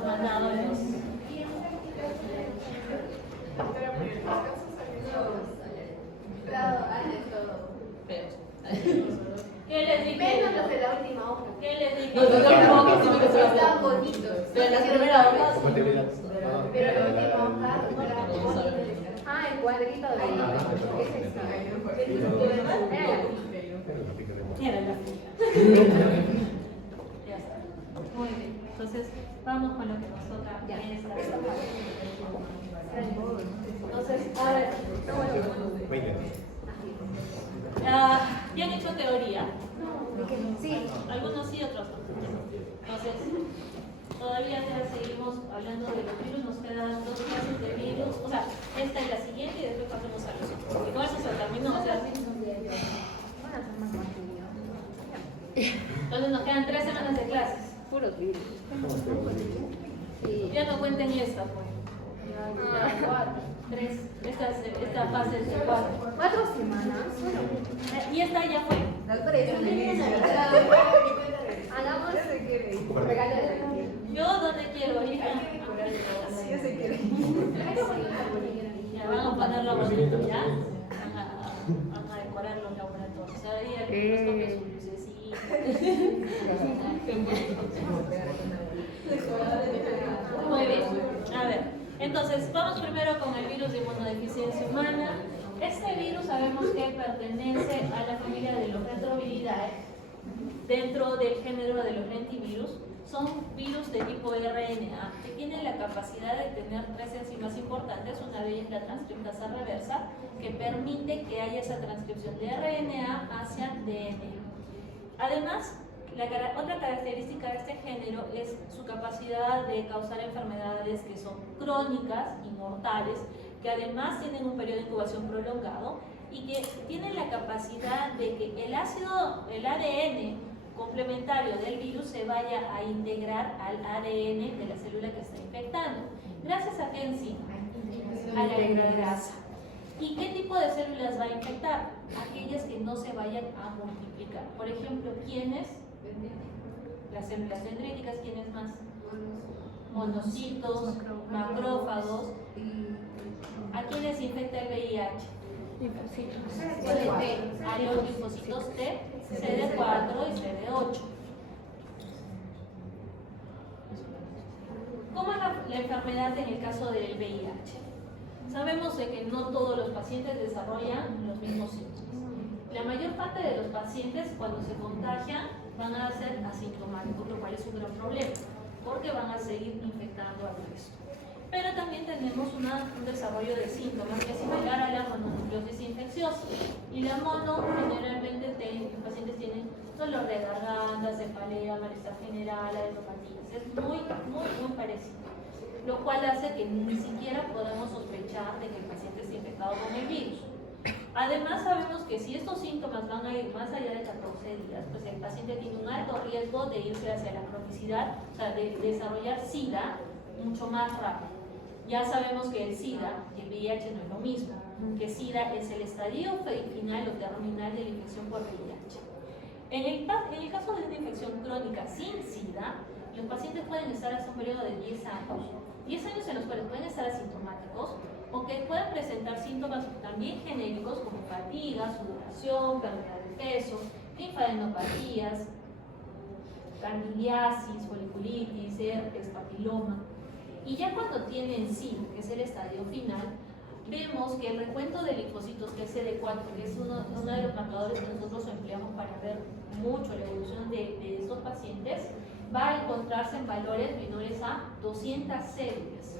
hemos mandado los... ¿Qué les dije? Menos los de la última hoja. ¿Qué les dije? Estaban bonitos. Pero la primera hoja... Pero la última hoja era bonito. Ah, el cuadrito de ahí. Era la fila. Ya está. Muy bien. Entonces, vamos con lo que nos toca en esta parte. Entonces, ahora... ya han hecho teoría. Sí. Algunos sí, otros no. Entonces, todavía seguimos hablando de los virus. Nos quedan 2 clases de virus. O sea, esta es la siguiente y después pasamos a los otros. Y con eso se terminó. O sea, entonces nos quedan 3 semanas de clases. Puros virus. Ya no cuenten esta, pues. Ya, 4, 3. Esta fase es de 4. 4 semanas. Y esta ya fue. Hagamos Yo donde quiero, hija. Ya van a ponerlo bonito, ¿ya? Van a decorar los laboratorios. Ahí algunos toquen su lucecita. Muy bien. A ver, entonces vamos primero con el virus de inmunodeficiencia humana. Este virus sabemos que pertenece a la familia de los Retroviridae, dentro del género de los lentivirus. Son virus de tipo RNA que tienen la capacidad de tener 3 enzimas importantes. Una de ellas es la transcriptasa reversa, que permite que haya esa transcripción de RNA hacia DNA. Además, otra característica de este género es su capacidad de causar enfermedades que son crónicas y mortales, que además tienen un periodo de incubación prolongado y que tienen la capacidad de que el ADN complementario del virus se vaya a integrar al ADN de la célula que está infectando. ¿Gracias a qué enzima? A la integrasa. ¿Y qué tipo de células va a infectar? Aquellas que no se vayan a multiplicar. Por ejemplo, ¿quiénes? Las células dendríticas. ¿Quiénes más? Monocitos, macrófagos. ¿A quiénes infecta el VIH? A los linfocitos T, CD4 y CD8. ¿Cómo es la enfermedad en el caso del VIH? Sabemos de que no todos los pacientes desarrollan los mismos síntomas. La mayor parte de los pacientes cuando se contagian van a ser asintomáticos, lo cual es un gran problema, porque van a seguir infectando al resto. Pero también tenemos un desarrollo de síntomas que es similar a la mononucleosis infecciosa. Y la mono, generalmente los pacientes tienen dolor de garganta, cefalea, malestar general, adenopatías. Es muy parecido. Lo cual hace que ni siquiera podamos sospechar de que el paciente esté infectado con el virus. Además, sabemos que si estos síntomas van a ir más allá de 14 días, pues el paciente tiene un alto riesgo de irse hacia la cronicidad, o sea, de desarrollar SIDA mucho más rápido. Ya sabemos que el SIDA y el VIH no es lo mismo, que SIDA es el estadio final o terminal de la infección por VIH. En el caso de una infección crónica sin SIDA, los pacientes pueden estar hasta un periodo de 10 años. 10 años en los cuales pueden estar asintomáticos o que puedan presentar síntomas también genéricos como fatiga, sudoración, pérdida de peso, linfadenopatías, candidiasis, foliculitis, herpes, papiloma. Y ya cuando tienen SIDA, que es el estadio final, vemos que el recuento de linfocitos, que es CD4, que es uno de los marcadores que nosotros empleamos para ver mucho la evolución de estos pacientes, va a encontrarse en valores menores a 200 células.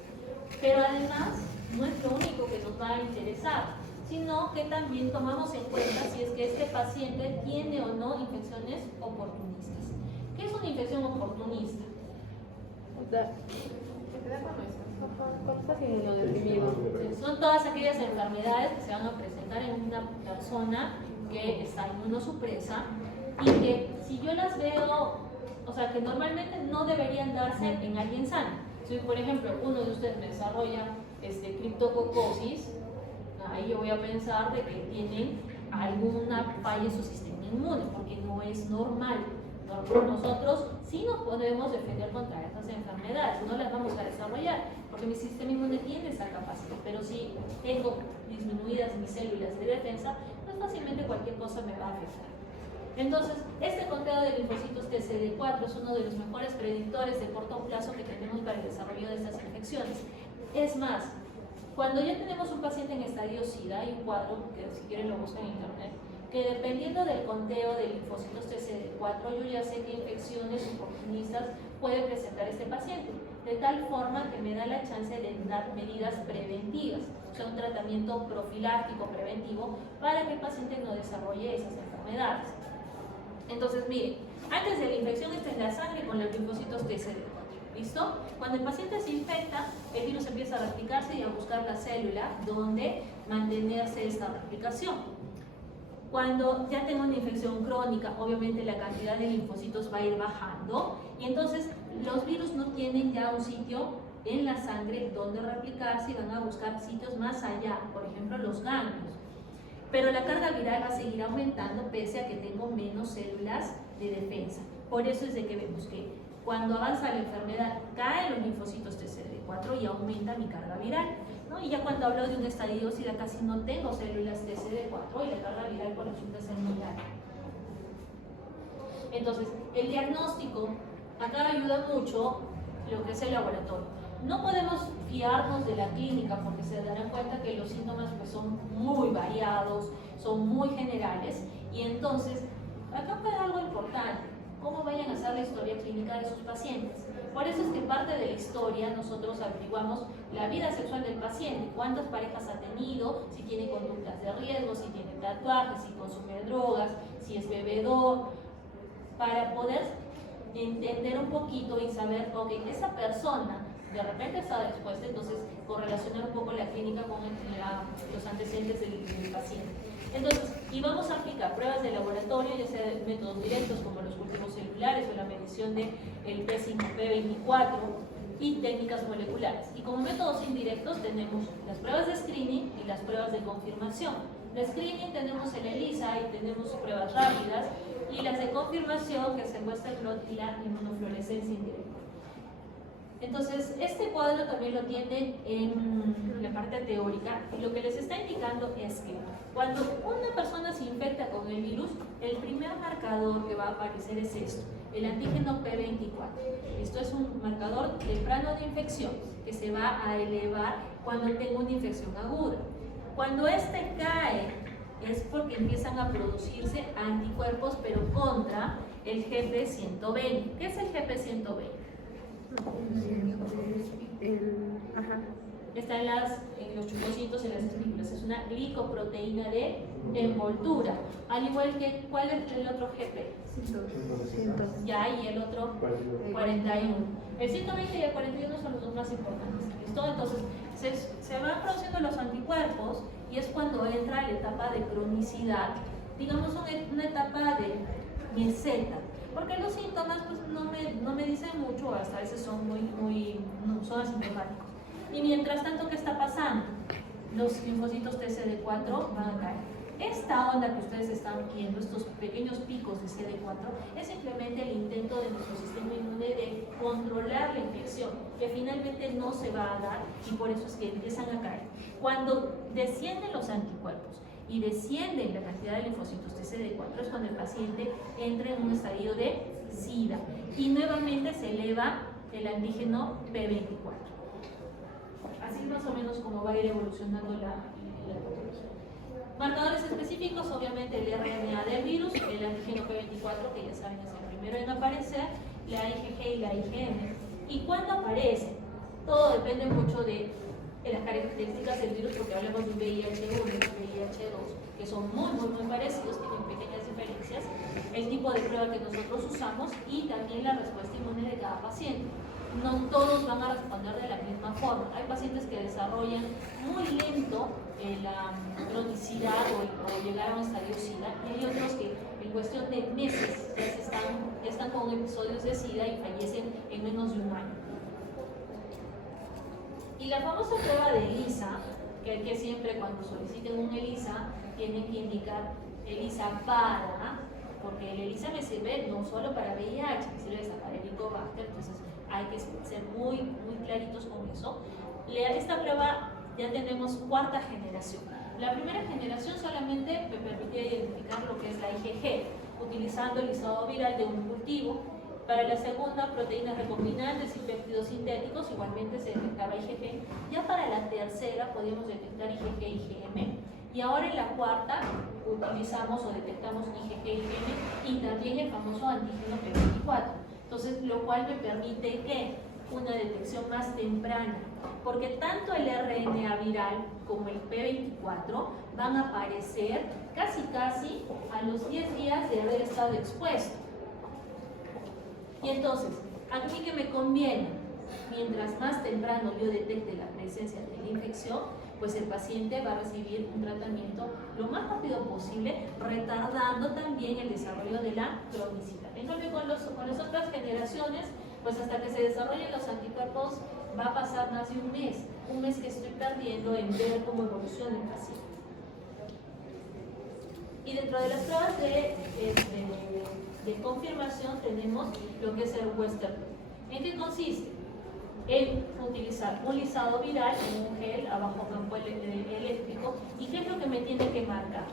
Pero además, no es lo único que nos va a interesar, sino que también tomamos en cuenta si es que este paciente tiene o no infecciones oportunistas. ¿Qué es una infección oportunista? Son todas aquellas enfermedades que se van a presentar en una persona que está inmunosupresa y que si yo las veo, o sea, que normalmente no deberían darse en alguien sano. Si, por ejemplo, uno de ustedes me desarrolla criptococosis, ahí yo voy a pensar de que tienen alguna falla en su sistema inmune, porque no es normal. Nosotros sí nos podemos defender contra estas enfermedades, no las vamos a desarrollar, porque mi sistema inmune tiene esa capacidad, pero si tengo disminuidas mis células de defensa, pues fácilmente cualquier cosa me va a afectar. Entonces, este conteo de linfocitos TCD4 es uno de los mejores predictores de corto plazo que tenemos para el desarrollo de estas infecciones. Es más, cuando ya tenemos un paciente en estadio SIDA, hay un cuadro, que si quieren lo buscan en internet, que dependiendo del conteo de linfocitos TCD4, yo ya sé qué infecciones oportunistas puede presentar este paciente, de tal forma que me da la chance de dar medidas preventivas, o sea, un tratamiento profiláctico preventivo para que el paciente no desarrolle esas enfermedades. Entonces, miren, antes de la infección está en la sangre con los linfocitos TCD4, ¿listo? Cuando el paciente se infecta, el virus empieza a replicarse y a buscar la célula donde mantenerse esta replicación. Cuando ya tengo una infección crónica, obviamente la cantidad de linfocitos va a ir bajando y entonces los virus no tienen ya un sitio en la sangre donde replicarse y van a buscar sitios más allá, por ejemplo los ganglios. Pero la carga viral va a seguir aumentando pese a que tengo menos células de defensa. Por eso es de que vemos que cuando avanza la enfermedad caen los linfocitos TCD4 y aumenta mi carga viral, ¿no? Y ya cuando hablo de un estadio SIDA casi no tengo células TCD4 y la carga viral por resulta ser muy alta. Entonces, el diagnóstico acá ayuda mucho lo que es el laboratorio. No podemos fiarnos de la clínica porque se darán cuenta que los síntomas pues, son muy variados, son muy generales y entonces acá queda algo importante, cómo vayan a hacer la historia clínica de sus pacientes. Por eso es que parte de la historia nosotros averiguamos la vida sexual del paciente, cuántas parejas ha tenido, si tiene conductas de riesgo, si tiene tatuajes, si consume drogas, si es bebedor, para poder entender un poquito y saber, ok, esa persona de repente está expuesta, entonces correlacionar un poco la clínica con los antecedentes del paciente. Entonces, y vamos a aplicar pruebas de laboratorio, ya sea de métodos directos como los cultivos celulares o la medición del P5P24 y técnicas moleculares. Y como métodos indirectos tenemos las pruebas de screening y las pruebas de confirmación. De screening tenemos el ELISA y tenemos pruebas rápidas y las de confirmación que se muestra el blot y la inmunofluorescencia indirecta. Entonces, este cuadro también lo tienen en la parte teórica y lo que les está indicando es que cuando una persona se infecta con el virus, el primer marcador que va a aparecer es esto, el antígeno P24. Esto es un marcador temprano de infección que se va a elevar cuando tengo una infección aguda. Cuando este cae es porque empiezan a producirse anticuerpos pero contra el GP120. ¿Qué es el GP120? Está en los chupocitos, en las espículas. Es una glicoproteína de envoltura. Al igual que, ¿cuál es el otro GP? 100. Ya, y el otro 41. El 120 y el 41 son los dos más importantes. ¿Listo? Entonces, se van produciendo los anticuerpos y es cuando entra la etapa de cronicidad, digamos una etapa de meseta. Porque los síntomas pues, no me dicen mucho, hasta a veces son son asintomáticos. Y mientras tanto, ¿qué está pasando? Los linfocitos TCD4 van a caer. Esta onda que ustedes están viendo, estos pequeños picos de CD4, es simplemente el intento de nuestro sistema inmune de controlar la infección, que finalmente no se va a dar y por eso es que empiezan a caer. Cuando descienden los anticuerpos y desciende la cantidad de linfocitos TCD4 es cuando el paciente entra en un estadio de SIDA y nuevamente se eleva el antígeno P24. Así más o menos como va a ir evolucionando la patología. Marcadores específicos, obviamente el RNA del virus, el antígeno P24, que ya saben es el primero en aparecer, la IgG y la IgM. ¿Y cuándo aparece? Todo depende mucho de las características del virus, porque hablamos de un VIH1 y un VIH2, que son muy parecidos, tienen pequeñas diferencias, el tipo de prueba que nosotros usamos y también la respuesta inmune de cada paciente. No todos van a responder de la misma forma. Hay pacientes que desarrollan muy lento la cronicidad o llegar a un estadio SIDA y hay otros que en cuestión de meses ya están con episodios de SIDA y fallecen en menos de un año. Y la famosa prueba de ELISA, que siempre cuando soliciten un ELISA tienen que indicar ELISA para porque el ELISA me sirve no solo para VIH, me sirve para Helicobacter, entonces hay que ser muy claritos con eso. Esta prueba ya tenemos cuarta generación. La primera generación solamente me permitía identificar lo que es la IgG, utilizando el listado viral de un cultivo. Para la segunda, proteínas recombinantes y péptidos sintéticos, igualmente se detectaba IgG. Ya para la tercera podíamos detectar IgG y IgM. Y ahora en la cuarta utilizamos o detectamos IgG y IgM y también el famoso antígeno P24. Entonces, lo cual me permite que una detección más temprana, porque tanto el RNA viral como el P24 van a aparecer casi a los 10 días de haber estado expuesto. Y entonces, ¿a mí que me conviene? Mientras más temprano yo detecte la presencia de la infección, pues el paciente va a recibir un tratamiento lo más rápido posible, retardando también el desarrollo de la cronicidad. En cambio, con las otras generaciones, pues hasta que se desarrollen los anticuerpos va a pasar más de un mes que estoy perdiendo en ver cómo evoluciona el paciente. Y dentro de las pruebas de confirmación tenemos lo que es el Western blot. ¿En qué consiste? En utilizar un lisado viral en un gel a bajo campo eléctrico. ¿Y qué es lo que me tiene que marcar?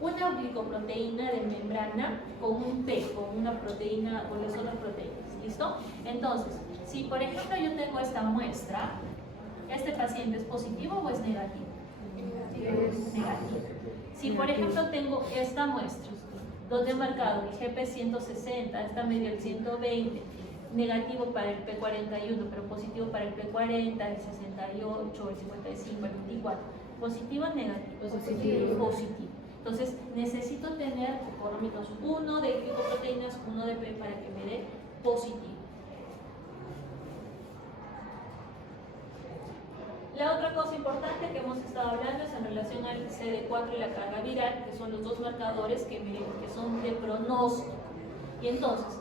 Una glicoproteína de membrana con un P, con una proteína, con las otras proteínas. ¿Listo? Entonces, si por ejemplo yo tengo esta muestra, ¿este paciente es positivo o es negativo? Es negativo. Si por ejemplo tengo esta muestra, donde he marcado el GP160, esta media el 120, negativo para el P41, pero positivo para el P40, el 68, el 55, el 24. ¿Positivo o negativo? Positivo. Entonces, necesito tener por lo menos uno de glicoproteínas, uno de P para que me dé positivo. La otra cosa importante que hemos estado hablando es en relación al CD4 y la carga viral, que son los dos marcadores que son de pronóstico. Y entonces,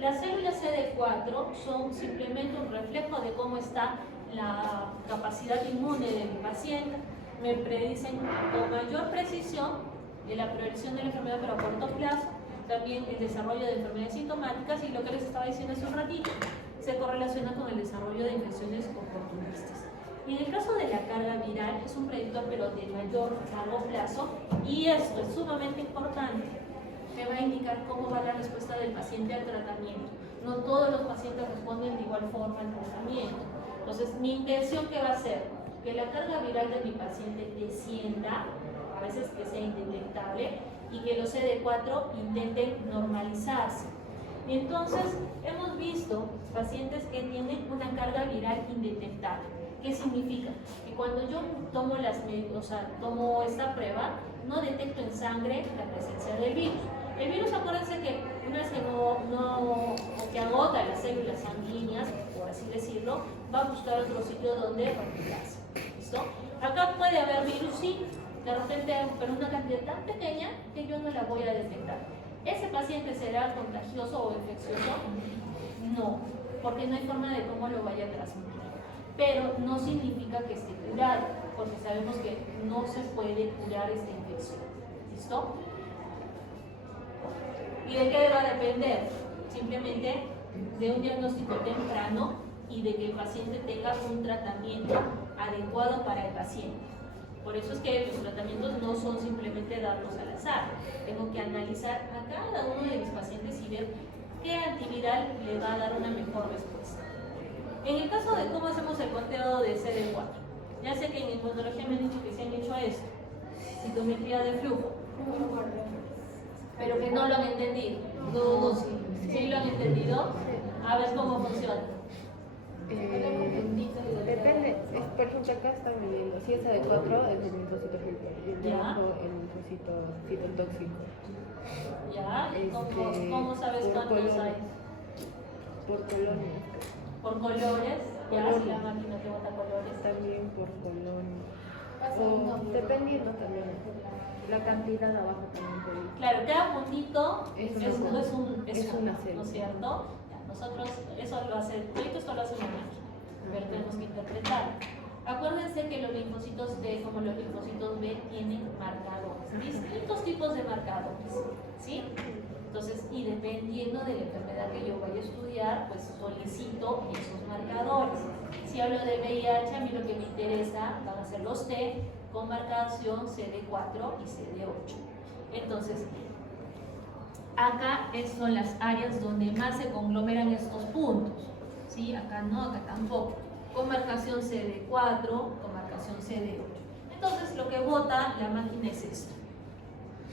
las células CD4 son simplemente un reflejo de cómo está la capacidad inmune de mi paciente. Me predicen con mayor precisión la progresión de la enfermedad, pero a corto plazo, también el desarrollo de enfermedades sintomáticas y lo que les estaba diciendo hace un ratito, se correlaciona con el desarrollo de infecciones oportunistas. Y en el caso de la carga viral, es un predictor pero de mayor largo plazo, y esto es sumamente importante. Me va a indicar cómo va la respuesta del paciente al tratamiento. No todos los pacientes responden de igual forma al tratamiento. Entonces, mi intención, ¿qué va a ser? Que la carga viral de mi paciente descienda, a veces que sea indetectable, y que los CD4 intenten normalizarse. Entonces, hemos visto pacientes que tienen una carga viral indetectable. ¿Qué significa? Que cuando yo tomo tomo esta prueba, no detecto en sangre la presencia del virus. El virus, acuérdense que una vez que agota las células sanguíneas, por así decirlo, va a buscar otro sitio donde replicarse. ¿Listo? Acá puede haber virus, sí, de repente, pero una cantidad tan pequeña que yo no la voy a detectar. ¿Ese paciente será contagioso o infeccioso? No, porque no hay forma de cómo lo vaya a transmitir. Pero no significa que esté curado, porque sabemos que no se puede curar esta infección. ¿Listo? ¿Y de qué va a depender? Simplemente de un diagnóstico temprano y de que el paciente tenga un tratamiento adecuado para el paciente. Por eso es que los tratamientos no son simplemente darlos al azar. Tengo que analizar a cada uno de mis pacientes y ver qué antiviral le va a dar una mejor respuesta. En el caso de cómo hacemos el conteo de CD4, ya sé que en inmunología me han dicho que se han hecho esto, citometría de flujo, pero que no lo han entendido. ¿Sí lo han entendido? A ver cómo funciona. Depende, por ejemplo acá están midiendo, si es de 4 es el linfocito el linfocito citotóxico. ¿Ya? ¿Cómo sabes cuántos hay? Por colonias. ¿Por colores? ¿Ya? Si la máquina te bota colores. También por colonias. Dependiendo también, la cantidad abajo también puede. Claro, cada puntito es una célula, ¿no es cierto? Nosotros, esto lo hace una máquina, pero tenemos que interpretar. Acuérdense que los linfocitos T, como los linfocitos B, tienen marcadores, distintos tipos de marcadores, ¿sí? Entonces, y dependiendo de la enfermedad que yo vaya a estudiar, pues solicito esos marcadores. Si hablo de VIH, a mí lo que me interesa van a ser los T con marcación CD4 y CD8. Entonces, acá son las áreas donde más se conglomeran estos puntos. ¿Sí? Acá no, acá tampoco. Con marcación CD4, con marcación CD8. Entonces, lo que vota la máquina es esto.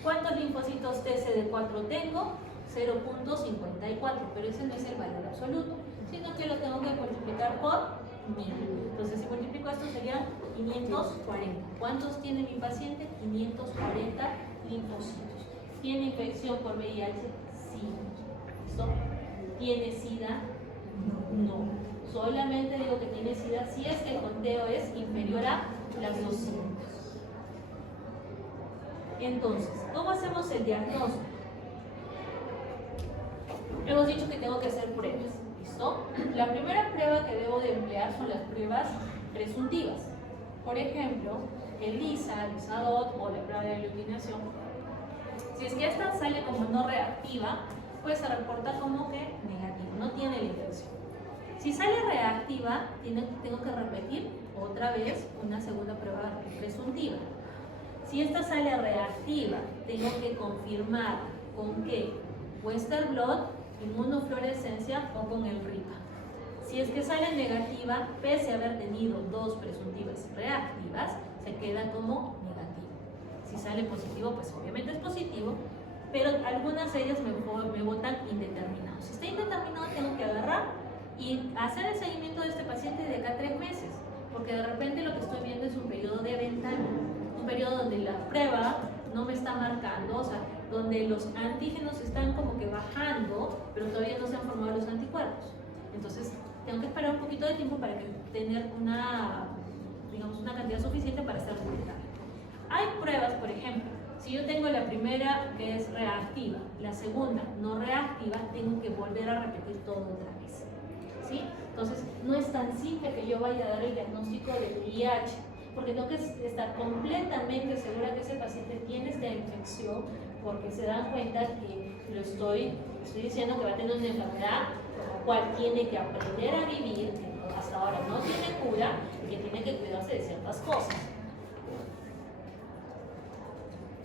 ¿Cuántos linfocitos TCD4 tengo? 0.54, pero ese no es el valor absoluto, sino que lo tengo que multiplicar por 1000. Entonces, si multiplico esto serían 540. ¿Cuántos tiene mi paciente? 540 linfocitos. ¿Tiene infección por VIH? Sí. ¿Listo? ¿Tiene SIDA? No. Solamente digo que tiene SIDA si es que el conteo es inferior a las 200. Entonces, ¿cómo hacemos el diagnóstico? Hemos dicho que tengo que hacer pruebas, ¿listo? La primera prueba que debo de emplear son las pruebas presuntivas. Por ejemplo, el LISA, el LISA-DOT o la prueba de aglutinación. Si es que esta sale como no reactiva, pues se reporta como que negativo, no tiene la infección. Si sale reactiva, tengo que repetir otra vez una segunda prueba presuntiva. Si esta sale reactiva, tengo que confirmar con qué, Western blot, inmunofluorescencia o con el RIPA. Si es que sale negativa, pese a haber tenido dos presuntivas reactivas, se queda como negativo. Si sale positivo, pues obviamente es positivo, pero algunas de ellas me votan indeterminado. Si está indeterminado, tengo que agarrar y hacer el seguimiento de este paciente de acá a 3 meses, porque de repente lo que estoy viendo es un periodo de ventana, un periodo donde la prueba no me está marcando, o sea, donde los antígenos están como que bajando, pero todavía no se han formado los anticuerpos. Entonces, tengo que esperar un poquito de tiempo para tener una cantidad suficiente para estar detectable. Hay pruebas, por ejemplo, si yo tengo la primera que es reactiva, la segunda no reactiva, tengo que volver a repetir todo otra vez. ¿Sí? Entonces, no es tan simple que yo vaya a dar el diagnóstico de VIH, porque tengo que estar completamente segura que ese paciente tiene esta infección, porque se dan cuenta que estoy diciendo que va a tener una enfermedad con la cual tiene que aprender a vivir, que hasta ahora no tiene cura y que tiene que cuidarse de ciertas cosas.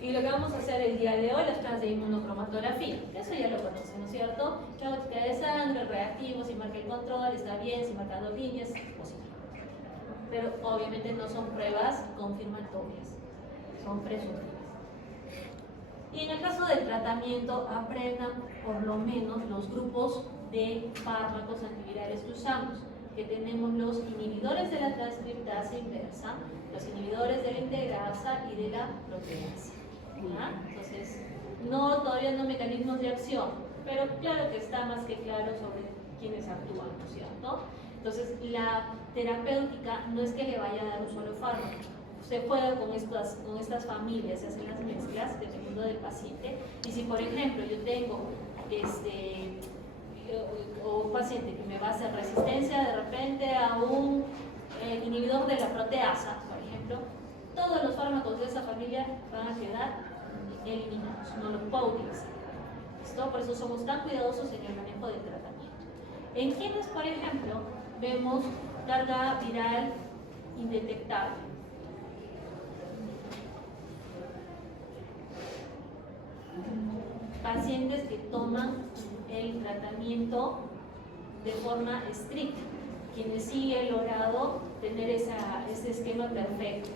Y lo que vamos a hacer el día de hoy, las pruebas de inmunocromatografía. Eso ya lo conocen, ¿no es cierto? La gótica de sangre, el reactivo, si marca el control, está bien, si marca dos líneas, positivo. Pero obviamente no son pruebas confirmatorias, son presuntivas. Y en el caso del tratamiento, aprendan por lo menos los grupos de fármacos antivirales que usamos, que tenemos los inhibidores de la transcriptasa inversa, los inhibidores de la integrasa y de la proteasa. ¿Ah? Entonces, todavía no mecanismos de acción, pero claro que está más que claro sobre quiénes actúan, ¿no es cierto? Entonces, la terapéutica no es que le vaya a dar un solo fármaco. Se juega con estas familias, se hacen las mezclas dependiendo del paciente. Y si, por ejemplo, yo tengo un paciente que me va a hacer resistencia de repente a un inhibidor de la proteasa, por ejemplo, todos los fármacos de esa familia van a quedar eliminados, no los puedo utilizar. ¿Listo? Por eso somos tan cuidadosos en el manejo del tratamiento. En quienes, por ejemplo, vemos carga viral indetectable. Pacientes que toman el tratamiento de forma estricta, quienes sí han logrado tener ese esquema perfecto.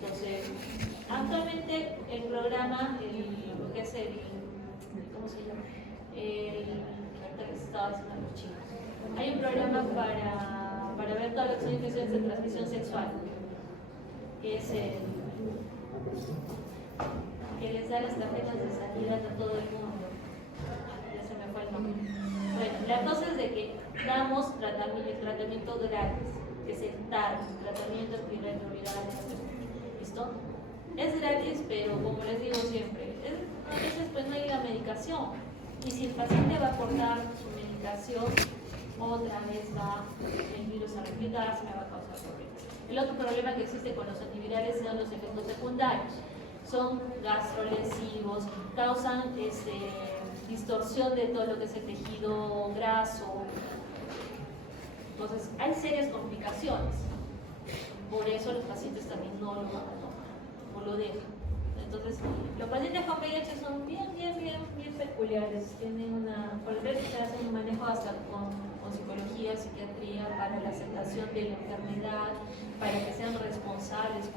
Entonces, actualmente el programa, lo que es ¿cómo se llama? Hay un programa para ver todas las infecciones de transmisión sexual, que es que les da las tarjetas de sanidad a todo el mundo. Ya se me fue el nombre. Bueno, la cosa es de que damos el tratamiento gratis, que es el TAR, tratamiento antirretroviral. ¿Listo? Es gratis, pero como les digo siempre, a veces pues no hay la medicación. Y si el paciente va a cortar su medicación, otra vez va el virus a replicarse, me va a causar problemas. El otro problema que existe con los antivirales son los efectos secundarios. Son gastrolesivos, causan distorsión de todo lo que es el tejido graso. Entonces, hay serias complicaciones. Por eso los pacientes también no lo van a tomar, o lo dejan. Entonces, los pacientes con VIH son bien peculiares. Tienen por el resto se hace un manejo hasta con psicología, psiquiatría, para la aceptación de la enfermedad, para que sean responsables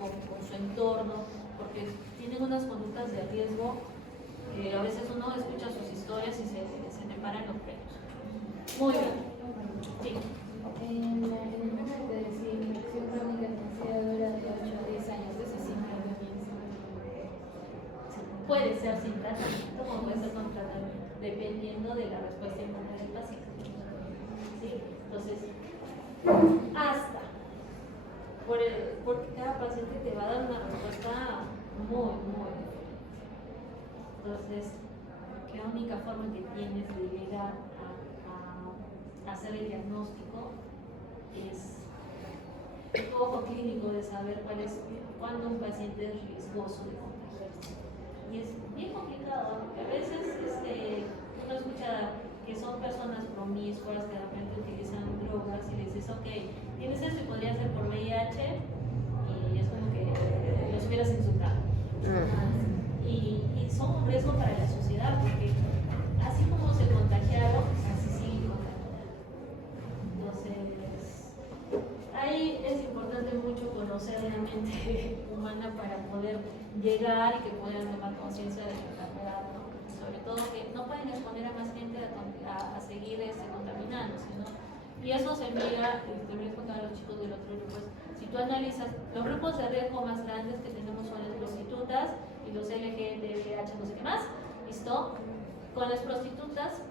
con su entorno, porque tienen unas conductas de riesgo que a veces uno escucha sus historias y se le paran los pelos. Muy bien. Sí. En el tema de decir infección crónica transmisión de 8 a 10 años, eso sí me lo pienso. Puede ser sin tratamiento o puede ser con tratamiento, dependiendo de la respuesta inmune del paciente. ¿Sí? Entonces, porque cada paciente te va a dar una respuesta muy diferente. Entonces, la única forma que tienes de llegar a hacer el diagnóstico es el ojo clínico de saber cuándo un paciente es riesgoso de contagiarse. Y es bien complicado, porque a veces uno escucha que son personas promiscuas que de repente utilizan drogas y les dices, ok, tienes esto y podría ser por VIH, y es como que los hubieras insultado. Y son un riesgo para la sociedad, porque así como se contagiaron, así siguen contagiando. Entonces, ahí es importante mucho conocer la mente humana para poder llegar y que puedan tomar conciencia de la enfermedad, ¿no? Sobre todo que no pueden exponer a más gente a seguir contaminándose, ¿no? Y eso se mira, te voy a contar a los chicos del otro grupo, si tú analizas, los grupos de riesgo más grandes que tenemos son las prostitutas y los LGTBH, no sé qué más, ¿listo? Con las prostitutas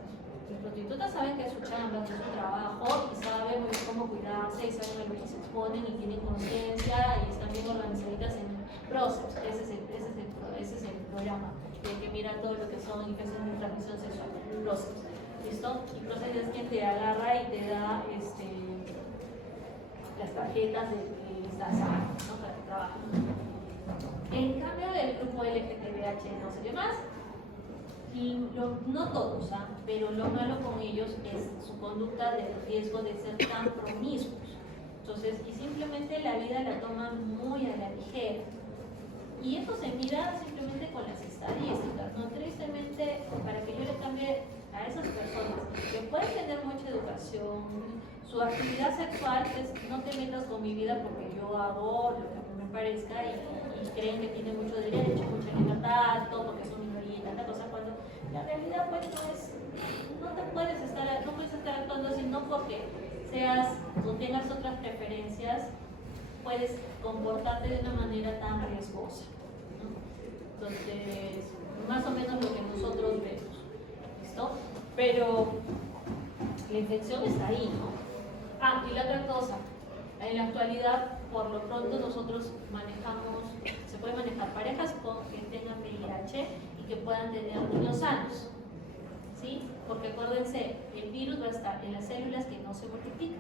saben que es su chamba, que es su trabajo, y saben muy bien cómo cuidarse, y saben a lo que se exponen, y tienen conciencia, y están bien organizadas en procesos. Ese es el programa, que mira todo lo que son infecciones de transmisión sexual, procesos. ¿Listo? Y procesos es quien te agarra y te da las tarjetas de estás sano, ¿no? Para que trabajes. En cambio, el grupo LGTBH no sé qué más. Y no todos, pero lo malo con ellos es su conducta de riesgo de ser tan promiscuos. Entonces, y simplemente la vida la toman muy a la ligera. Y eso se mira simplemente con las estadísticas, ¿no? Tristemente, para que yo le cambie a esas personas que pueden tener mucha educación, su actividad sexual es no te metas con mi vida porque yo hago lo que a mí me parezca y creen que tienen mucho derecho, mucha libertad, todo porque son minoría, tanta cosa, cuando la realidad pues no puedes estar actuando así, no porque seas o tengas otras preferencias, puedes comportarte de una manera tan riesgosa, ¿no? Entonces, más o menos lo que nosotros vemos, ¿listo? Pero la infección está ahí, ¿no? Y la otra cosa, en la actualidad, por lo pronto nosotros se puede manejar parejas que tengan VIH y que puedan tener niños sanos, ¿sí? Porque acuérdense, el virus va a estar en las células que no se multiplican,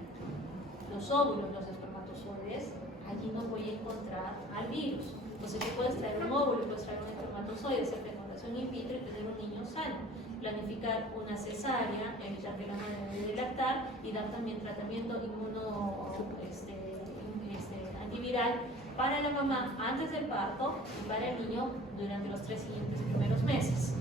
los óvulos, los espermatozoides, allí no voy a encontrar al virus. Entonces tú puedes traer un óvulo, puedes traer un espermatozoide, hacer fecundación in vitro y tener un niño sano. Planificar una cesárea, evitar que la madre deje de lactar y dar también tratamiento antiviral para la mamá antes del parto y para el niño durante los 3 siguientes primeros meses.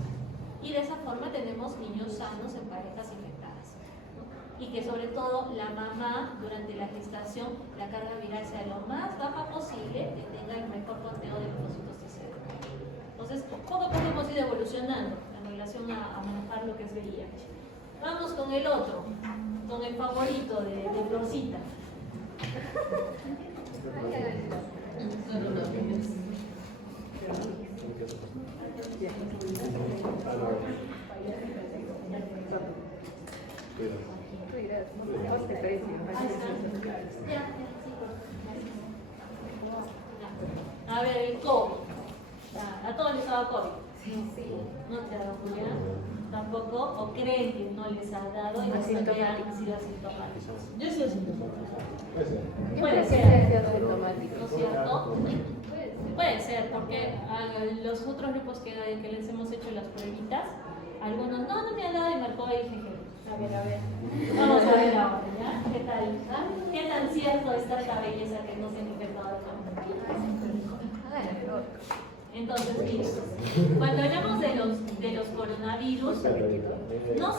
Y de esa forma tenemos niños sanos en parejas infectadas, ¿no? Y que sobre todo la mamá durante la gestación, la carga viral sea lo más baja posible, que tenga el mejor conteo de linfocitos T cell. Entonces, poco a poco hemos ido evolucionando en relación a manejar lo que es VIH. Vamos con el otro, con el favorito de Florcita. A ver, el COVID. ¿A todos les ha dado COVID? Sí. ¿No te ha dado, Julián? ¿Tampoco? ¿O creen que no les ha dado y no sabían si sido asintomáticos? Yo he sido asintomático. Puede ser. ¿No es cierto? Puede ser, porque a los otros grupos que les hemos hecho las pruebitas, Algunos, no me ha dado y marcó IgG. A ver. Vamos a ver ahora, ¿ya? ¿Qué tal? ¿Qué tan cierto está esta belleza que no se ha infectado el coronavirus? Entonces, miren, cuando hablamos de los coronavirus, no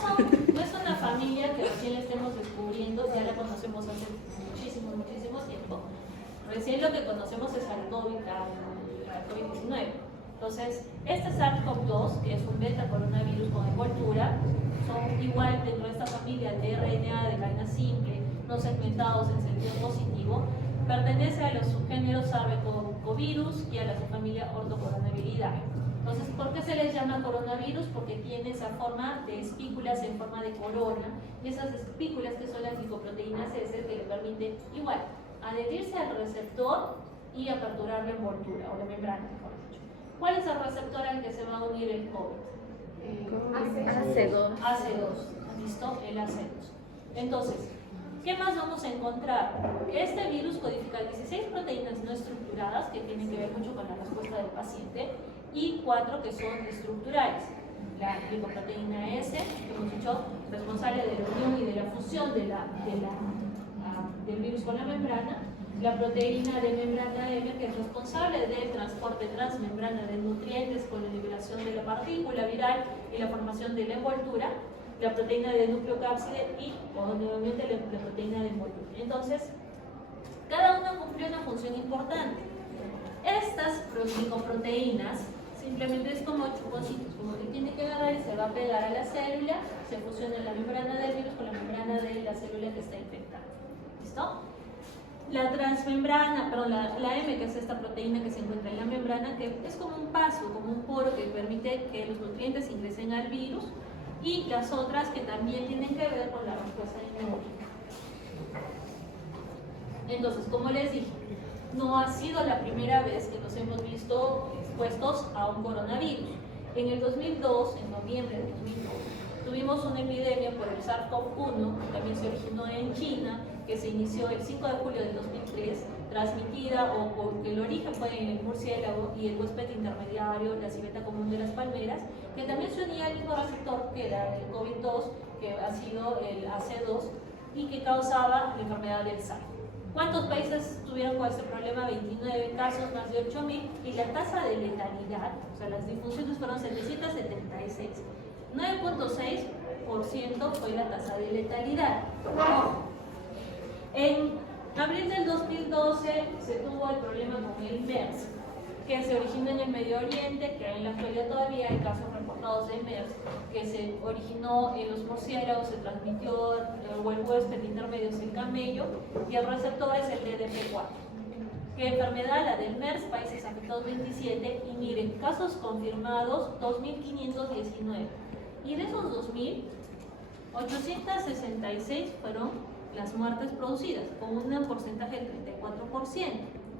es una familia que recién la estemos descubriendo, ya la conocemos hace muchísimo tiempo. Recién lo que conocemos es al COVID-19. Entonces, este SARS-CoV-2, que es un beta coronavirus con envoltura, son igual dentro de esta familia de RNA de cadena simple, no segmentados en sentido positivo, pertenece a los subgéneros SARS-CoV-virus y a la subfamilia Orthocoronaviridae. Entonces, ¿por qué se les llama coronavirus? Porque tiene esa forma de espículas en forma de corona, y esas espículas que son las glicoproteínas S que le permiten igual adherirse al receptor y aperturar la envoltura o la membrana, mejor dicho. ¿Cuál es el receptor al que se va a unir el COVID? AC2. AC2, ¿listo? El AC2. Entonces, ¿qué más vamos a encontrar? Que este virus codifica 16 proteínas no estructuradas, que tienen que ver mucho con la respuesta del paciente, y 4 que son estructurales. La glicoproteína S, que hemos dicho, responsable de la unión y de la fusión del virus con la membrana. La proteína de membrana M, que es responsable del transporte transmembrana de nutrientes con la liberación de la partícula viral y la formación de la envoltura. La proteína de nucleocápside y, nuevamente, la proteína de envoltura. Entonces, cada una cumple una función importante. Estas glicoproteínas simplemente es como chuponcitos, como que tiene que agarrar y se va a pegar a la célula, se fusiona la membrana del virus con la membrana de la célula que está infectada. ¿Listo? La transmembrana, la M, que es esta proteína que se encuentra en la membrana, que es como un paso, como un poro que permite que los nutrientes ingresen al virus, y las otras que también tienen que ver con la respuesta inmunológica. Entonces, como les dije, no ha sido la primera vez que nos hemos visto expuestos a un coronavirus. En el 2002, en noviembre de 2002, tuvimos una epidemia por el SARS-CoV-1, que también se originó en China, que se inició el 5 de julio de 2003, transmitida o porque el origen fue en el murciélago y el huésped intermediario, la civeta común de las palmeras, que también se unía al mismo receptor que era el COVID-2, que ha sido el AC2 y que causaba la enfermedad del SARS. ¿Cuántos países tuvieron con este problema? 29 casos, más de 8.000, y la tasa de letalidad, o sea, las difunciones fueron 776. 9.6% fue la tasa de letalidad. En abril del 2012 se tuvo el problema con el MERS, que se originó en el Medio Oriente, que en la actualidad todavía hay casos reportados de MERS, que se originó en los murciélagos, se transmitió o el huésped intermedio es el camello, y el receptor es el DDP4. ¿Qué enfermedad? La del MERS, países afectados 27, y miren, casos confirmados 2.519. Y de esos 2.000, 866 fueron las muertes producidas, con un porcentaje del 34%.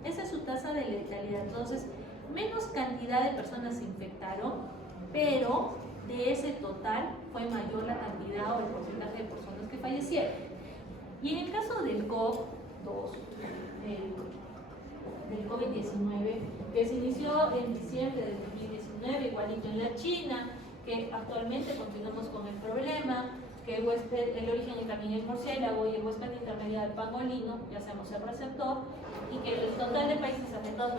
Esa es su tasa de letalidad. Entonces, menos cantidad de personas se infectaron, pero de ese total fue mayor la cantidad o el porcentaje de personas que fallecieron. Y en el caso del COVID-2, del COVID-19, que se inició en diciembre del 2019, igualito en la China, que actualmente continuamos con el problema, que el origen es también el murciélago y el huésped intermediario del pangolino, ya sabemos el receptor, y que el total de países afectados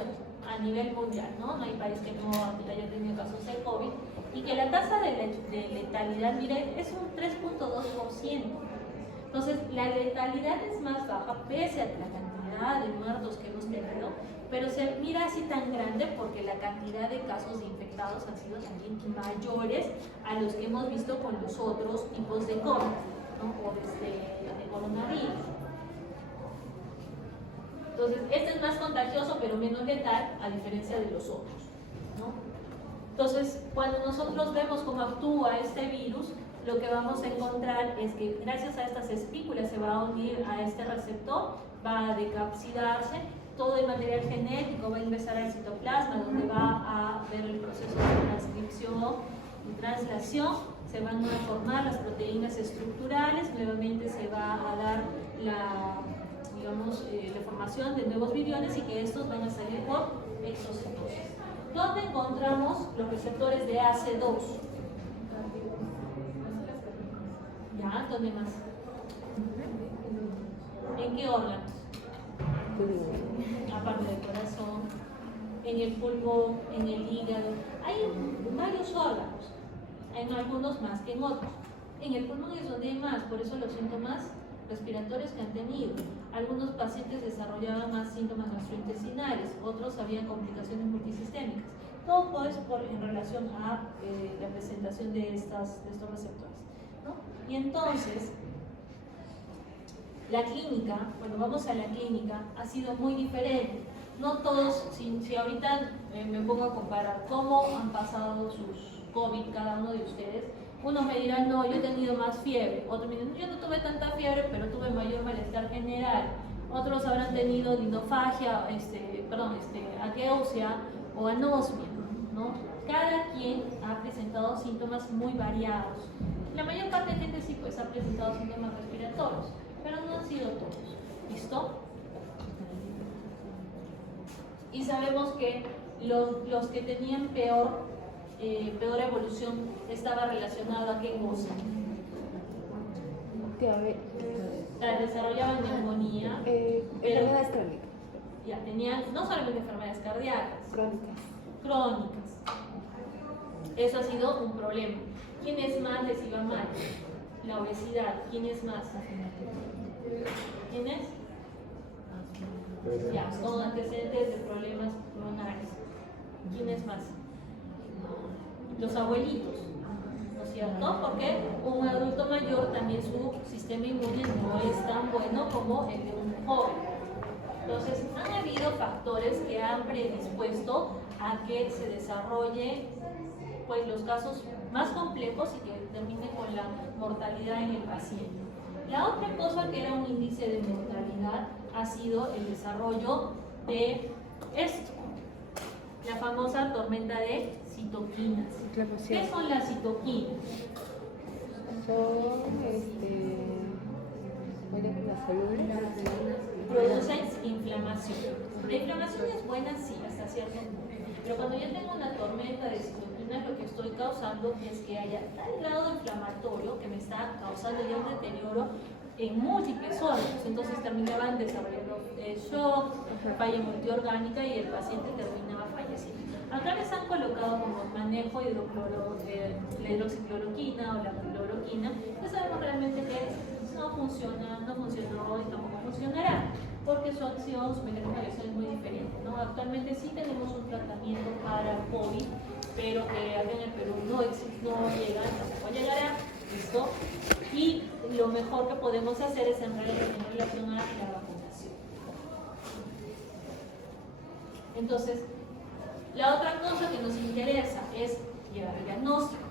a nivel mundial, ¿no? No hay país que no haya tenido casos de COVID, y que la tasa de letalidad, mire, es un 3.2%. Entonces, la letalidad es más baja, pese a la cantidad de muertos que hemos tenido, pero se mira así tan grande porque la cantidad de casos de infectados han sido también mayores a los que hemos visto con los otros tipos de COVID, ¿no? O de coronavirus. Entonces, este es más contagioso pero menos letal a diferencia de los otros, ¿no? Entonces, cuando nosotros vemos cómo actúa este virus, lo que vamos a encontrar es que gracias a estas espículas se va a unir a este receptor, va a decapsidarse, todo el material genético va a ingresar al citoplasma, donde va a ver el proceso de transcripción y translación, se van a formar las proteínas estructurales, nuevamente se va a dar la formación de nuevos viriones y que estos van a salir por exocitosis. ¿Dónde encontramos los receptores de AC2? ¿Dónde más? ¿En qué órganos? Aparte del corazón, en el pulmón, en el hígado. Hay varios órganos, hay algunos más que en otros. En el pulmón es donde hay más, por eso los síntomas respiratorios que han tenido. Algunos pacientes desarrollaban más síntomas gastrointestinales, otros habían complicaciones multisistémicas. Todo es en relación a la presentación de estos receptores, ¿no? Y entonces, la clínica, cuando vamos a la clínica, ha sido muy diferente. No todos, si ahorita me pongo a comparar cómo han pasado sus COVID cada uno de ustedes, unos me dirán, no, yo he tenido más fiebre. Otros me dirán, yo no tuve tanta fiebre, pero tuve mayor malestar general. Otros habrán tenido lindofagia, aqueosia o anosmia, ¿no? Cada quien ha presentado síntomas muy variados. La mayor parte de gente sí pues ha presentado síntomas respiratorios, pero no han sido todos. ¿Listo? Y sabemos que los que tenían peor evolución estaba relacionado a qué cosa. Desarrollaban neumonía, enfermedades crónicas. Ya tenían no solamente enfermedades cardíacas, crónicas. Eso ha sido un problema. ¿Quiénes más les iba mal? La obesidad. ¿Quiénes más? ¿Quiénes? Ya, con antecedentes de problemas pulmonares. ¿Quiénes más? Los abuelitos, ¿no es cierto? Porque un adulto mayor también su sistema inmune no es tan bueno como el de un joven. Entonces, han habido factores que han predispuesto a que se desarrolle pues, los casos más complejos y que termine con la mortalidad en el paciente. La otra cosa que era un índice de mortalidad ha sido el desarrollo de esto, la famosa tormenta de citoquinas. ¿Qué son las citoquinas? Son, producen inflamación. La inflamación es buena, sí, hasta cierto punto. Pero cuando yo tengo una tormenta de citoquinas, lo que estoy causando es que haya tal grado inflamatorio que me está causando ya un deterioro en múltiples órganos. Entonces terminaban desarrollando shock, falla multiorgánica y el paciente terminaba falleciendo. Acá les han colocado como manejo la hidroxicloroquina o la cloroquina, que sabemos realmente que no funciona, no funcionó y tampoco funcionará, porque su acción, su mecanismo de acción es muy diferente, ¿no? Actualmente sí tenemos un tratamiento para COVID, pero que acá en el Perú no llega, tampoco llegará, ¿listo? Y lo mejor que podemos hacer es en relación a la vacunación. Entonces, la otra cosa que nos interesa es llevar el diagnóstico,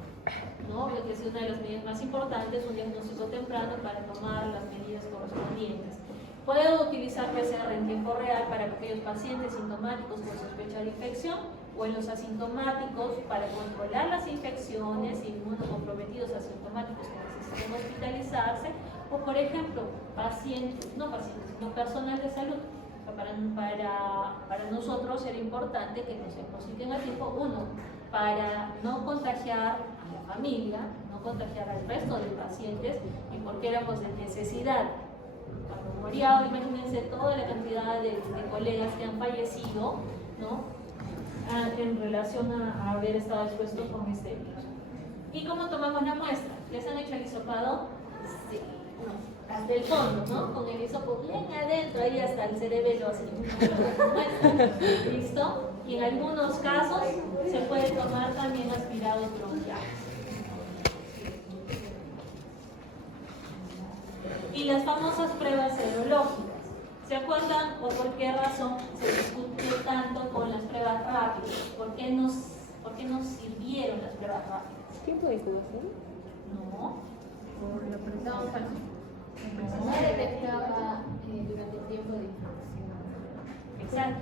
¿no? Lo que es una de las medidas más importantes, un diagnóstico temprano para tomar las medidas correspondientes. Puedo utilizar PCR en tiempo real para aquellos pacientes sintomáticos con sospecha de infección o en los asintomáticos para controlar las infecciones y inmunocomprometidos asintomáticos que necesiten hospitalizarse o, por ejemplo, personal de salud. Para nosotros era importante que nos diagnostiquen a tiempo, uno, para no contagiar a la familia, no contagiar al resto de pacientes y porque éramos de necesidad. Cuando moría, imagínense toda la cantidad de colegas que han fallecido, ¿no? En relación a haber estado expuestos con este virus. ¿Y cómo tomamos la muestra? ¿Les han hecho el hisopado? Sí. Hasta el fondo, ¿no? Con el hisopo bien adentro, ahí hasta el cerebelo así. ¿Listo? Y en algunos casos se puede tomar también aspirados bronquiales. Y las famosas pruebas serológicas. ¿Se acuerdan o por qué razón se discutió tanto con las pruebas rápidas? ¿Por qué nos sirvieron las pruebas rápidas? ¿Tiempo de incubación? No. Por la presión. No detectaba durante el tiempo de infección. Exacto.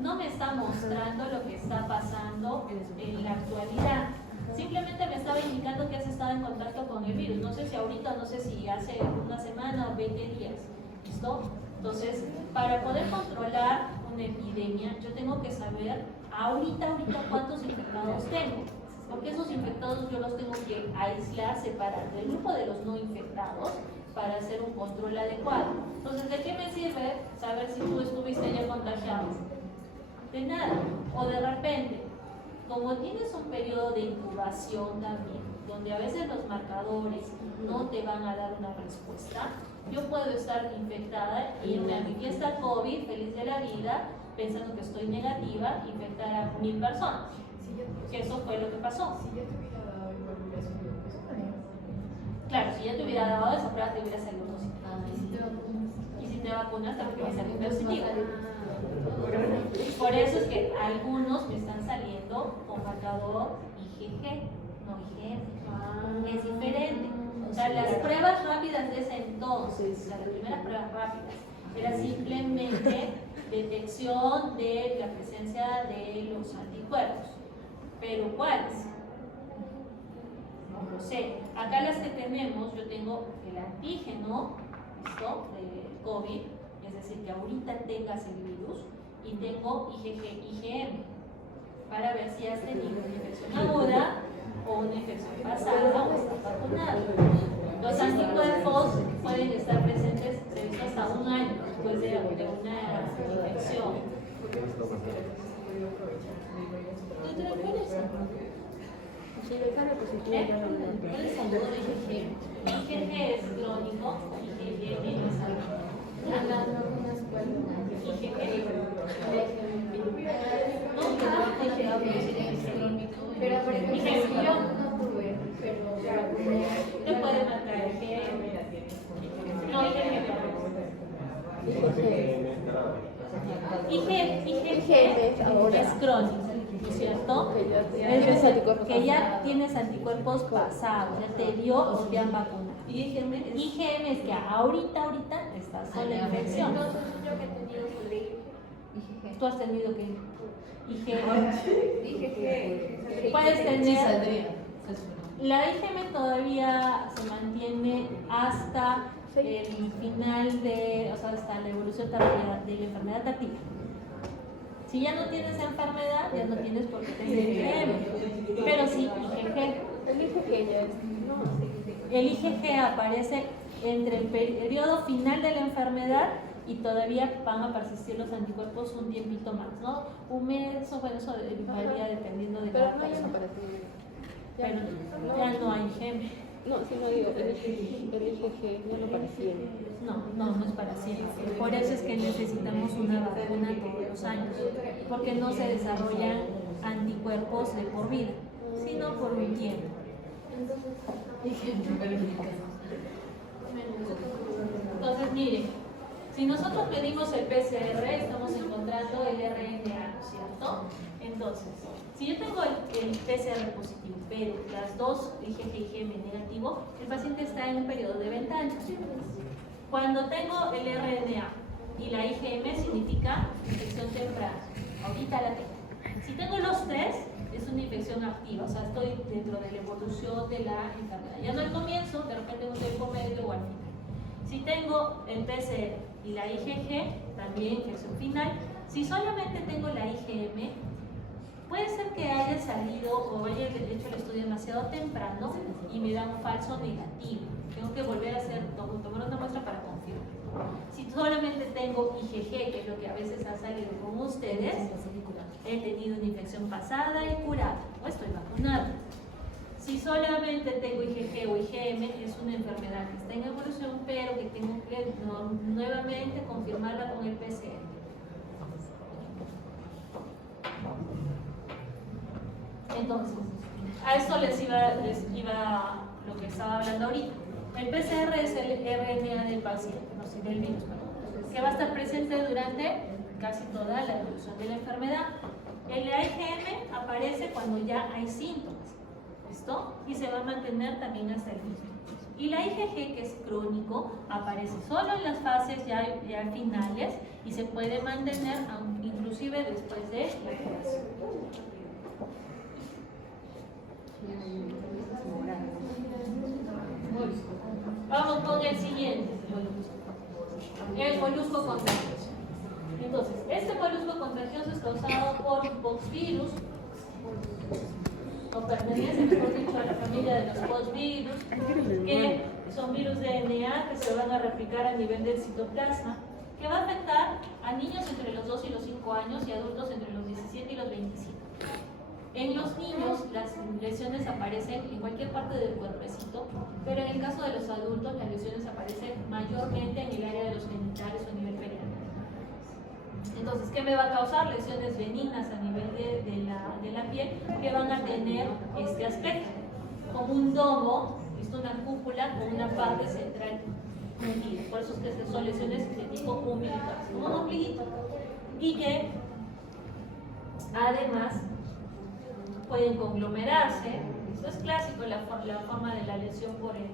No me está mostrando lo que está pasando en la actualidad. Simplemente me estaba indicando que has estado en contacto con el virus. No sé si ahorita, no sé si hace una semana o 20 días. ¿Listo? Entonces, para poder controlar una epidemia, yo tengo que saber ahorita cuántos infectados tengo. Porque esos infectados yo los tengo que aislar, separar del grupo de los no infectados para hacer un control adecuado. Entonces, ¿de qué me sirve saber si tú estuviste ya contagiado? De nada. O de repente, como tienes un periodo de incubación también, donde a veces los marcadores no te van a dar una respuesta, yo puedo estar infectada y en mi fiesta COVID, feliz de la vida, pensando que estoy negativa, infectar a 1000 personas. Que eso fue lo que pasó. Si yo te hubiera dado igual hubiera sido positivo. Claro, si ya te hubiera dado esa prueba, te hubiera salido positivo. Y si te vacunas. Y si te vacunas, también te va a salir positivo. Ah. Por eso es que algunos me están saliendo con marcador IgG, no IgM. Es diferente. O sea, las pruebas rápidas de ese entonces, o sea, las primeras pruebas rápidas, era simplemente detección de la presencia de los anticuerpos. ¿Pero cuáles? No lo sé. Acá las que tenemos, yo tengo el antígeno, ¿listo? De COVID, es decir, que ahorita tengas el virus, y tengo IgG, IgM, para ver si has tenido una infección aguda o una infección pasada o estás vacunado. Los anticuerpos pueden estar presentes hasta un año después de una infección. ¿Tú te acuerdas? Si le sale positivo, ya no me ¿Cuál es el modo de IgG? IgG es crónico, IgM es agudo. Las vacunas cuál IgG. Pero por ejemplo, si yo no tuve, pero me vacuné. Te puede matar IgM. No, IgG. IgG es crónico, ¿no es cierto? Que ya tienes anticuerpos pasados, ya te dio o te han vacunado. IgM es que ahorita estás con la infección. Entonces yo que he tenido fue IgG. Tú has tenido que IgG. IgG. Puedes Sí, tener. saldría. La IgM todavía se mantiene hasta el final de, o sea, hasta la evolución tardía de la enfermedad tardía. Si ya no tienes enfermedad, ya no tienes por qué tener IgM. Pero sí, IgG. El IgG ya es. El IgG aparece entre el periodo final de la enfermedad y todavía van a persistir los anticuerpos un tiempito más, ¿no? Un mes o bueno, eso varía dependiendo de Pero cada no hay una persona. para ti. Pero ya no hay IgM. No, si no digo, el IgG ya no para siempre. No es para siempre. Por eso es que necesitamos una vacuna todos los años, porque no se desarrollan anticuerpos de por vida, sino por un tiempo. Entonces, miren, si nosotros medimos el PCR, estamos encontrando el RNA, ¿no es cierto? Entonces, si yo tengo el PCR positivo, pero las dos IgG y IgM negativo, el paciente está en un periodo de ventana. Cuando tengo el RNA y la IgM significa infección temprana. Ahorita la tengo. Si tengo los tres, es una infección activa, o sea, estoy dentro de la evolución de la enfermedad. Ya no al comienzo, de repente un tiempo medio o al final. Si tengo el PCR y la IgG, también infección final. Si solamente tengo la IgM, puede ser que haya salido o haya hecho el estudio demasiado temprano y me da un falso negativo. Tengo que volver a hacer, tomar una muestra para confirmar. Si solamente tengo IgG, que es lo que a veces ha salido con ustedes, he tenido una infección pasada y curada, o estoy vacunado. Si solamente tengo IgG o IgM, es una enfermedad que está en evolución, pero que tengo que nuevamente confirmarla con el PCR. Entonces, a esto les iba lo que estaba hablando ahorita. El PCR es el RNA del paciente, no sé, del virus, perdón, que va a estar presente durante casi toda la evolución de la enfermedad. El IgM aparece cuando ya hay síntomas, ¿listo? Y se va a mantener también hasta el final. Y la IgG, que es crónico, aparece solo en las fases ya finales y se puede mantener inclusive después de la curación. Vamos con el siguiente, el molusco contagioso. Entonces, este molusco contagioso es causado por poxvirus, o pertenece, mejor dicho, a la familia de los poxvirus, que Son virus de DNA que se van a replicar a nivel del citoplasma, que va a afectar a niños entre los 2 y los 5 años y adultos entre los 17 y los 25. En los niños las lesiones aparecen en cualquier parte del cuerpecito, pero en el caso de los adultos las lesiones aparecen mayormente en el área de los genitales o a nivel perianal. Entonces, ¿qué me va a causar? Lesiones benignas a nivel de la piel que van a tener este aspecto, como un domo, una cúpula con una parte central hundida. Por eso es que son lesiones de tipo umbilical, como un ombliguito, y que además pueden conglomerarse. Esto es clásico, la forma de la lesión por el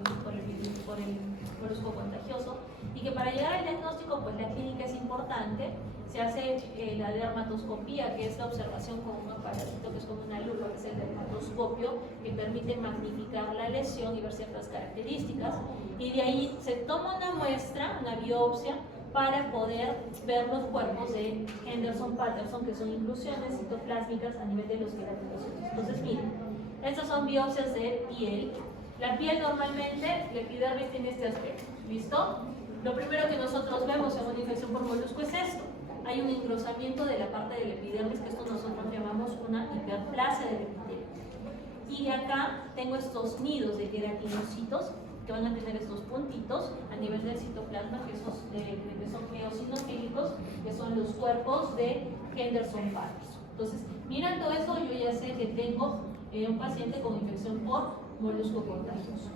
molusco contagioso, y que para llegar al diagnóstico, pues la clínica es importante. Se hace la dermatoscopía, que es la observación con un aparatito que es como una lupa, que es el dermatoscopio, que permite magnificar la lesión y ver ciertas características, y de ahí se toma una muestra, una biopsia, para poder ver los cuerpos de Henderson-Patterson, que son inclusiones citoplásmicas a nivel de los queratinocitos. Entonces, miren, estas son biopsias de piel. La piel normalmente, la epidermis tiene este aspecto, ¿listo? Lo primero que nosotros vemos en una infección por molusco es esto. Hay un engrosamiento de la parte del epidermis, que esto nosotros llamamos una hiperplasia del epidermis. Y acá tengo estos nidos de queratinocitos que van a tener estos puntitos a nivel del citoplasma, que son eosinofílicos, que son los cuerpos de Henderson-Patterson. Entonces, mirando eso, yo ya sé que tengo un paciente con infección por molusco contagioso.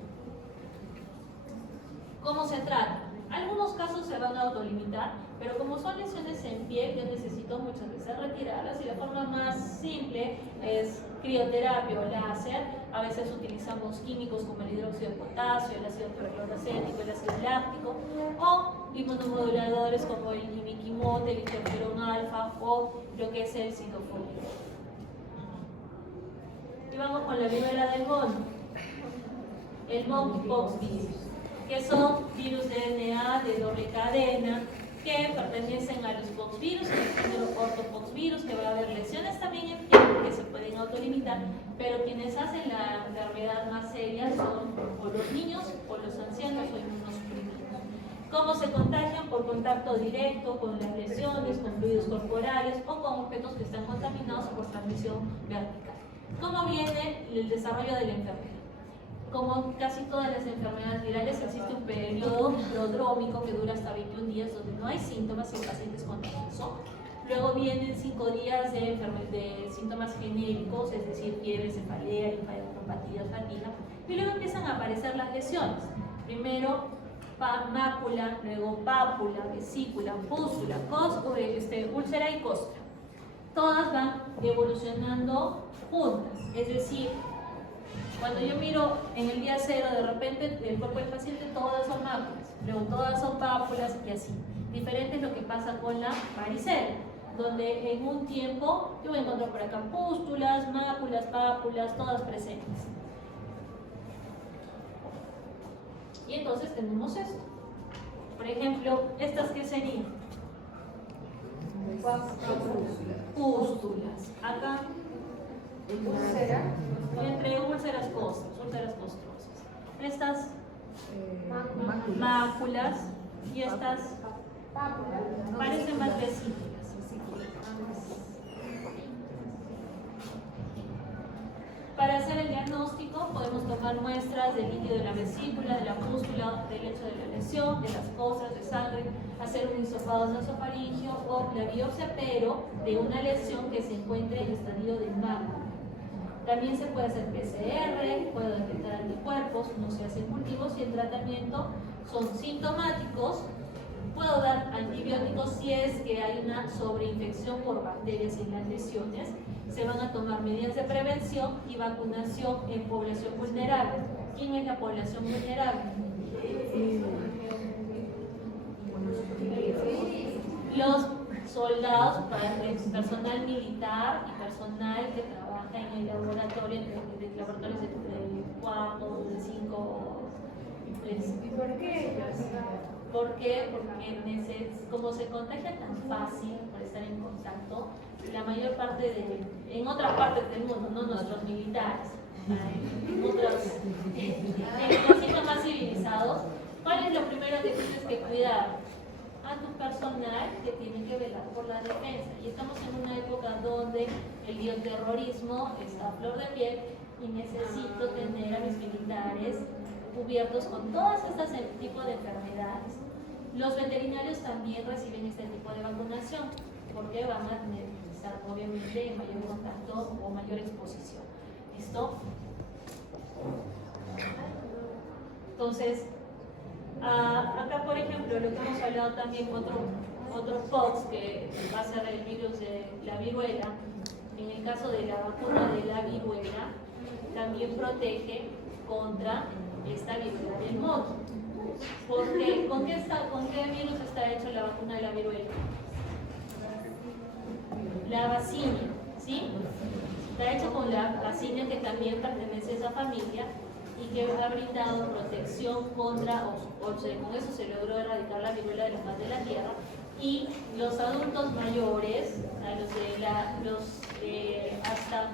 ¿Cómo se trata? Algunos casos se van a autolimitar, pero como son lesiones en piel, yo necesito muchas veces retirarlas, y la forma más simple es crioterapia o láser. A veces utilizamos químicos como el hidróxido de potasio, el ácido percloracético, el ácido láctico, o inmunomoduladores como el imiquimod, el interferón alfa o lo que es el citofolio. Y vamos con la viruela del mono, el monkeypox virus, que son virus de DNA de doble cadena que pertenecen a los poxvirus, el género ortopoxvirus, que va a haber lesiones también en piel que se pueden autolimitar, pero quienes hacen la enfermedad más seria son o los niños o los ancianos o inmunosuprimidos. ¿Cómo se contagian? Por contacto directo con las lesiones, con fluidos corporales o con objetos que están contaminados por transmisión vertical. ¿Cómo viene el desarrollo de la enfermedad? Como casi todas las enfermedades virales, existe un periodo prodrómico que dura hasta 21 días donde no hay síntomas en pacientes con eso. Luego vienen 5 días de síntomas genéricos, es decir, fiebre, cefalea, linfadenopatía, fatiga, y luego empiezan a aparecer las lesiones. Primero mácula, luego pápula, vesícula, pústula, úlcera y costra. Todas van evolucionando juntas, es decir, cuando yo miro en el día 0, de repente el cuerpo del paciente todas son máculas, luego todas son pápulas y así. Diferente es lo que pasa con la varicela, donde en un tiempo yo voy a encontrar por acá pústulas, máculas, pápulas, todas presentes. Y entonces tenemos esto. Por ejemplo, ¿estas qué serían? Pústulas. Acá. Entre úlceras costrosas. Estas máculas y estas parecen más vesículas. Para hacer el diagnóstico podemos tomar muestras del líquido de la vesícula, de la pústula, del hecho de la lesión, de las costras, de sangre, hacer un hisopado nasofaringeo o la biopsia, pero de una lesión que se encuentre en estadio de mácula. También se puede hacer PCR, puedo detectar anticuerpos, no se hacen cultivos, y el tratamiento son sintomáticos. Puedo dar antibióticos si es que hay una sobreinfección por bacterias en las lesiones. Se van a tomar medidas de prevención y vacunación en población vulnerable. ¿Quién es la población vulnerable? Los soldados, personal militar y personal que trabaja en el laboratorio, de laboratorios de 4, de 5. ¿Y por qué? ¿Por qué? Porque como se contagia tan fácil por estar en contacto, la mayor parte en otras partes del mundo, no nuestros militares, en los sitios más civilizados, ¿cuál es lo primero que tienes que cuidar? A tu personal que tiene que velar por la defensa. Y estamos en una época donde el bioterrorismo está a flor de piel y necesito tener a mis militares cubiertos con todas estas tipos de enfermedades. Los veterinarios también reciben este tipo de vacunación porque van a necesitar obviamente mayor contacto o mayor exposición. ¿Listo? Entonces, acá por ejemplo, lo que hemos hablado también con otro POX, que va a ser el virus de la viruela. En el caso de la vacuna de la viruela, también protege contra esta viruela del mono. Porque, ¿con qué virus está hecha la vacuna de la viruela? La vacina, ¿sí? Está hecha con la vacina que también pertenece a esa familia y que ha brindado protección contra, con eso se logró erradicar la viruela de la faz de la tierra. Y los adultos mayores, hasta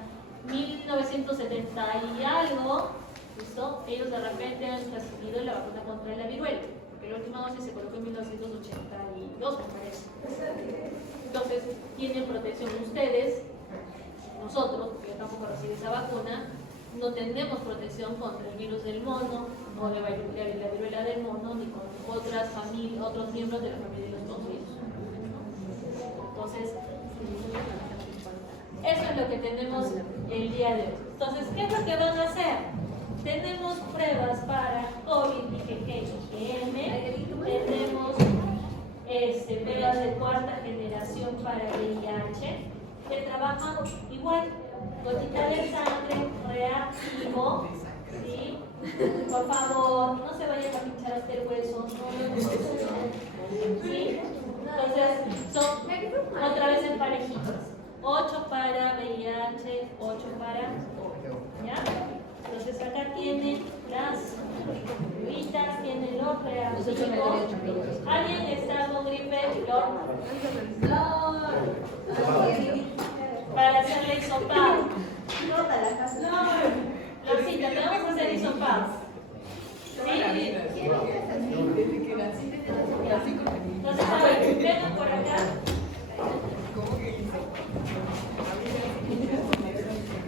1970 y algo, ¿listo? Ellos de repente han recibido la vacuna contra la viruela, porque la última dosis se colocó en 1982, me parece. Entonces, tienen protección ustedes, nosotros, que yo tampoco recibí esa vacuna, no tenemos protección contra el virus del mono, o la viruela del mono, ni con otros miembros de la familia de los tonsillos. Entonces, eso es lo que tenemos el día de hoy. Entonces, ¿qué es lo que van a hacer? Tenemos pruebas para COVID, IgG, IgM, tenemos pruebas de cuarta generación para VIH, que trabajan igual, gotita de sangre, reactivo, ¿sí? Por favor, no se vayan a pinchar hasta el hueso, ¿sí? Entonces, son otra vez en parejitas. 8 para VIH, 8 para COVID, ¿ya? Entonces acá tienen las figuritas, tienen los reactivos. ¿Alguien está con gripe? Para hacerle hisopado. Lorcita, te vamos a hacer hisopado. ¿Sí? Entonces, a ver, vengan por acá.